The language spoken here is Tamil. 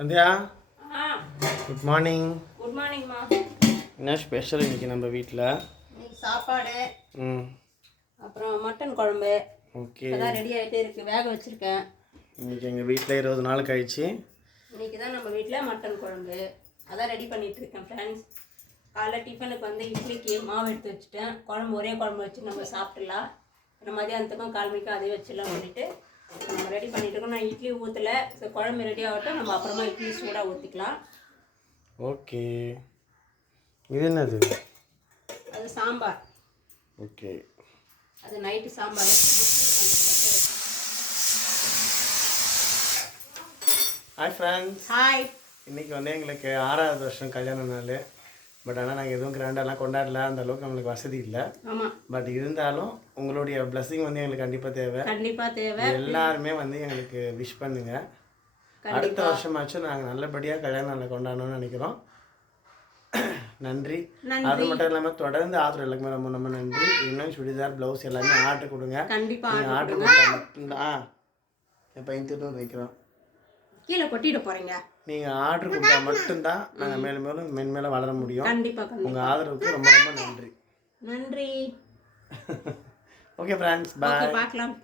Sandhya good morning. குட் மார்னிங்மா. என்ன ஸ்பெஷல் இன்னைக்கு நம்ம வீட்டில்? சாப்பாடு, அப்புறம் மட்டன் குழம்பு. ஓகே, அதான் ரெடி ஆகிட்டே இருக்குது, வேக வச்சுருக்கேன். இன்னைக்கு எங்கள் வீட்டில் 20 நாள் கழிச்சு இன்னைக்கு தான் நம்ம வீட்டில் மட்டன் குழம்பு. அதான் ரெடி பண்ணிகிட்டு இருக்கேன் ஃப்ரெண்ட்ஸ். காலைல டிஃபனுக்கு வந்து இட்லிக்கு மாவு எடுத்து வச்சுட்டேன். குழம்பு ஒரே குழம்பு வச்சு நம்ம சாப்பிட்லாம். மதியானத்துக்கும் கால்மிக்கும் அதே வச்சுலாம் பண்ணிவிட்டு நம்ம ரெடி பண்ணிட்டு இருக்கோம். நான் இட்லி ஊற்றலை, ஸோ குழம்பு ரெடி ஆகட்டும், நம்ம அப்புறமா இட்லி சூடாக ஊற்றிக்கலாம். ஓகே, இது என்னது? அது சாம்பார். ஓகே, அது night sambar. Hi friends. Hi. இன்றைக்கி வந்து எங்களுக்கு 6வது வருஷம் கல்யாண நாள். பட் ஆனால் நாங்கள் எதுவும் கிராண்டெல்லாம் கொண்டாடல, அந்த அளவுக்கு நம்மளுக்கு வசதி இல்லை. ஆமாம், பட் இருந்தாலும் உங்களுடைய பிளஸ்ஸிங் வந்து எங்களுக்கு கண்டிப்பாக தேவை. கண்டிப்பாக தேவை. எல்லாருமே வந்து எங்களுக்கு விஷ் பண்ணுங்க. அடுத்த வருஷமாச்சும் நாங்கள் நல்லபடியாக கல்யாண நாளை கொண்டாடணும்னு நினைக்கிறோம். நன்றி. அது மட்டும் இல்லாமல் தொடர்ந்து ஆதரவு எல்லாருக்குமே ரொம்ப ரொம்ப நன்றி. இன்னும் சுடிதார் ப்ளவுஸ் எல்லாமே ஆர்டர் கொடுங்க. கண்டிப்பாக ஆர்டர் கொடுத்தா மட்டும்தான் இப்போ இன்டர்வியூ வைக்கிறோம். கீழே கொட்டிட போகிறீங்க. நீங்கள் ஆர்டர் கொடுத்தா மட்டும்தான் நாங்கள் மேலும் மேலும் மென்மேலும் வளர முடியும். கண்டிப்பாக. உங்கள் ஆதரவுக்கு ரொம்ப ரொம்ப நன்றி. நன்றி. ஓகே ஃப்ரெண்ட்ஸ், பாய். பார்க்கலாம்.